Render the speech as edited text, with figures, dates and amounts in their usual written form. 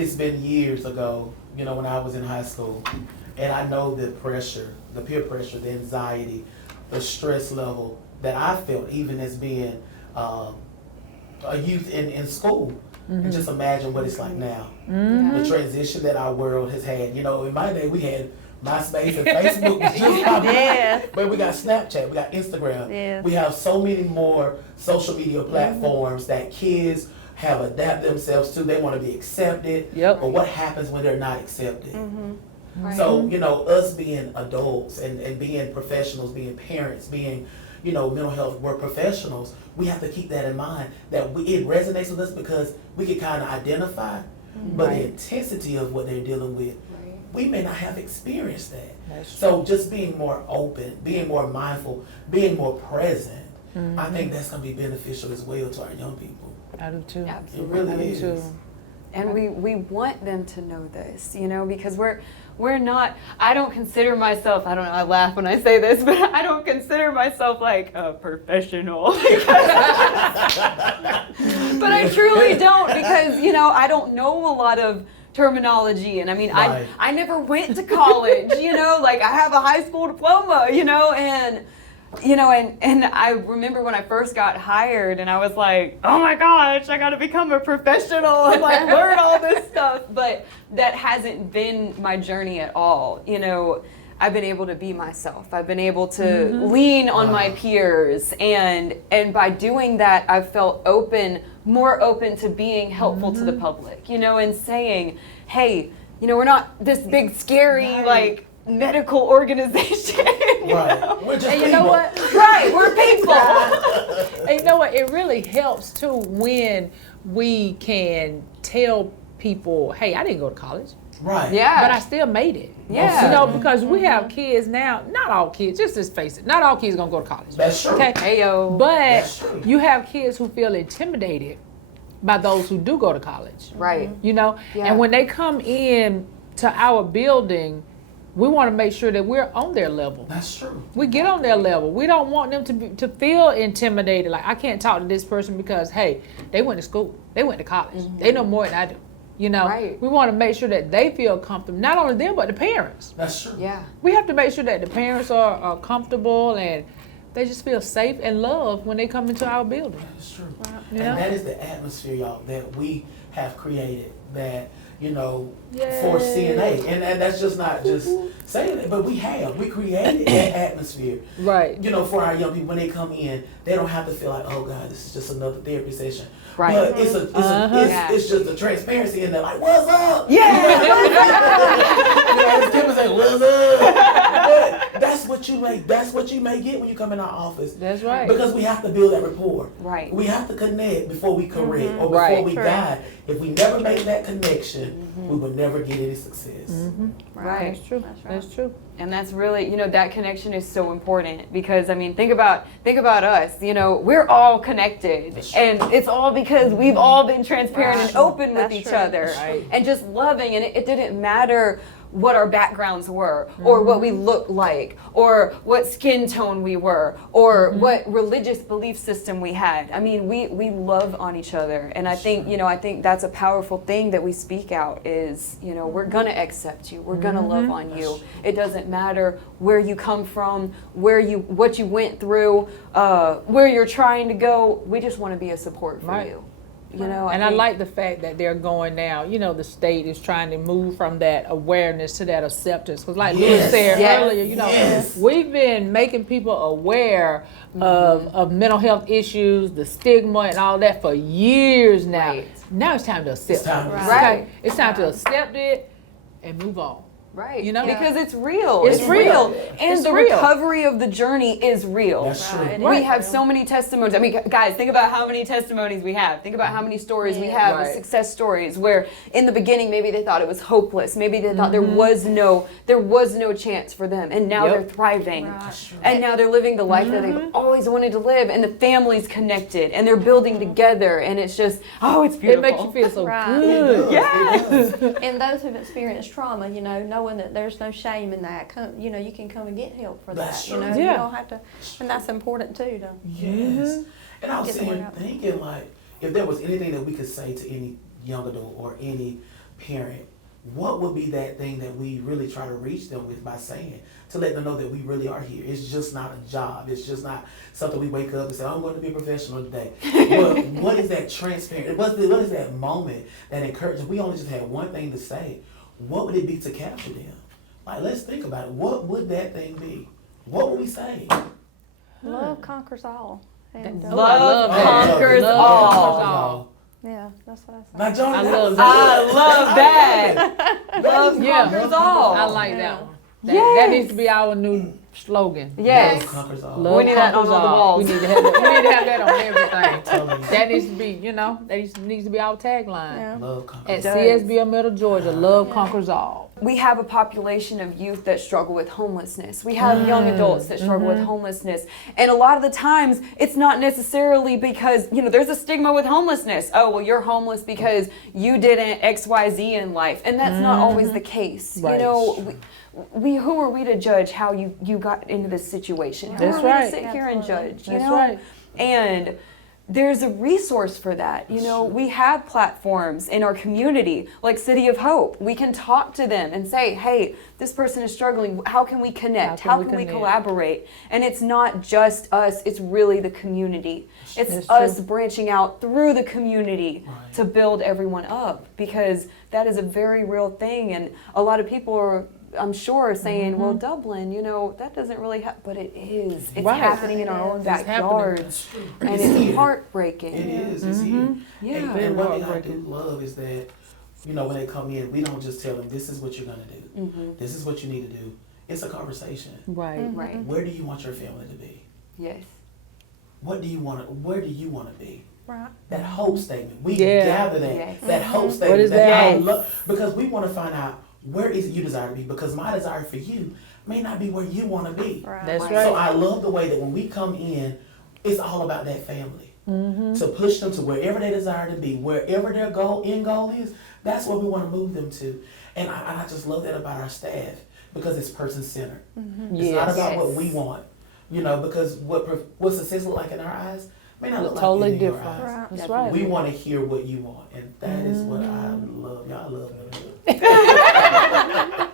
it's been years ago, you know, when I was in high school, and I know the pressure, the peer pressure, the anxiety, the stress level that I felt even as being a youth in school. And just imagine what it's like now. The transition that our world has had. You know, in my day we had MySpace and Facebook was just popping up. But we got Snapchat, we got Instagram. We have so many more social media platforms that kids have adapted themselves to. They want to be accepted. But what happens when they're not accepted? So, you know, us being adults and being professionals, being parents, being, you know, mental health work professionals, we have to keep that in mind, that it resonates with us because we can kind of identify, but the intensity of what they're dealing with, we may not have experienced that. So just being more open, being more mindful, being more present, I think that's going to be beneficial as well to our young people. I do too. Absolutely. It really is. Too. And we want them to know this, you know, because we're not, I don't consider myself, I don't know, I laugh when I say this, but I don't consider myself like a professional. But I truly don't, because, you know, I don't know a lot of terminology, and I mean, I never went to college, you know, like I have a high school diploma, you know, and I remember when I first got hired and I was like, oh my gosh, I gotta become a professional and like learn all this stuff. But that hasn't been my journey at all. You know, I've been able to be myself. I've been able to lean on my peers, and by doing that, I've felt more open to being helpful to the public, you know, and saying, hey, you know, we're not this big scary like medical organization. We're just and you know what? We're people. And you know what? It really helps too when we can tell people, hey, I didn't go to college. But I still made it. You know, because we have kids now, not all kids, just face it, not all kids gonna go to college. That's true. Okay. Heyo. But you have kids who feel intimidated by those who do go to college. You know? And when they come in to our building, we want to make sure that we're on their level. That's true. We get on their level. We don't want them to feel intimidated. Like, I can't talk to this person because, hey, they went to school. They went to college. They know more than I do. You know, we want to make sure that they feel comfortable. Not only them, but the parents. That's true. We have to make sure that the parents are comfortable and they just feel safe and loved when they come into our building. That's true. You And know? that is the atmosphere, y'all, that we have created, that, you know, for CNA. And that's just not just saying it, but we created that atmosphere. You know, for our young people, when they come in, they don't have to feel like, oh God, this is just another therapy session. But it's just the transparency, and they're like, what's up? You know, Kim say, what's up? But that's what you may get when you come in our office. That's right. Because we have to build that rapport. We have to connect before we correct or before we guide. If we never make that connection, we will never get any success. That's true. That's true. And that's really, you know, that connection is so important, because I mean, think about us, you know, we're all connected, and it's all because we've all been transparent and open with each other and just loving, and it didn't matter what our backgrounds were, or what we looked like, or what skin tone we were, or what religious belief system we had. I mean, we love on each other, and I think that's a powerful thing that we speak out is, you know, we're gonna accept you, we're gonna love on you. It doesn't matter where you come from, what you went through, where you're trying to go. We just want to be a support for you. You know, and I like the fact that they're going now. You know, the state is trying to move from that awareness to that acceptance. Because, like Lewis said earlier, you know, we've been making people aware of mental health issues, the stigma, and all that for years now. Now it's time to accept it. It's time to accept it and move on. You know, because it's real. It's real. And the recovery of the journey is real. That's true. We have so many testimonies. I mean, guys, think about how many testimonies we have. Think about how many stories we have of success stories where in the beginning maybe they thought it was hopeless. Maybe they thought there was no chance for them, and now they're thriving. And now they're living the life that they've always wanted to live, and the family's connected and they're building together, and it's just, it's beautiful. It makes you feel so good. And those who've experienced trauma, you know, knowing that there's no shame in that, you know, you can come and get help for that. You know, you don't have to, and that's important too. And I was thinking, like, if there was anything that we could say to any young adult or any parent, what would be that thing that we really try to reach them with by saying, to let them know that we really are here? It's just not a job. It's just not something we wake up and say, I'm going to be a professional today. But what is that transparent? What is that moment that encourages? We only just had one thing to say. What would it be to capture them? Like, let's think about it. What would that thing be? What would we say? Love conquers all. And, Love conquers Love all. conquers all. yeah, that's what I say. Now, Joany, I that love was that. good. I love that. Love Yeah. conquers all. I like that one. That Yes. needs to be our new slogan. Yes. Love conquers all. Love We need that on conquers all the all. walls. We need to have that. We need to have that on everything. Totally. That needs to be, that needs to be our tagline. Yeah. Love conquers At all. CSBO Middle Georgia, love conquers all. We have a population of youth that struggle with homelessness. We have young adults that struggle with homelessness. And a lot of the times, it's not necessarily because, there's a stigma with homelessness. Oh, well, you're homeless because you didn't XYZ in life. And that's not always the case. Right. Who are we to judge how you got into this situation? That's Who are we right. to sit here and Absolutely. judge? That's right. And there's a resource for that. We have platforms in our community like City of Hope. We can talk to them and say, hey, this person is struggling. How can we connect? How can we connect? collaborate? And it's not just us, it's really the community. It's That's us true. branching out through the community Right. to build everyone up, because that is a very real thing. And a lot of people are, I'm sure, saying, well, Dublin, that doesn't really happen. But it is. It's Right. happening in our own It's happening. backyards. That's true. And It's it's here. heartbreaking. It is. It's here. Yeah. And one thing I do love is that, when they come in, we don't just tell them, this is what you're going to do. This is what you need to do. It's a conversation. Right. Right. Where do you want your family to be? Yes. Where do you want to be? Right. That hope statement. We Yeah. gather that. Yes. That hope statement. What is that I that? love, because we want to find out, where is it you desire to be? Because my desire for you may not be where you want to be. Right. That's Right. right. So I love the way that when we come in, it's all about that family. To push them to wherever they desire to be, wherever their end goal is, that's where we want to move them to. And I just love that about our staff, because it's person-centered. It's not Yes. about what we want, because what success look like in our eyes may not look like Totally it in your different. eyes. Right. That's right. We want to hear what you want, and that is what I love. Y'all love me.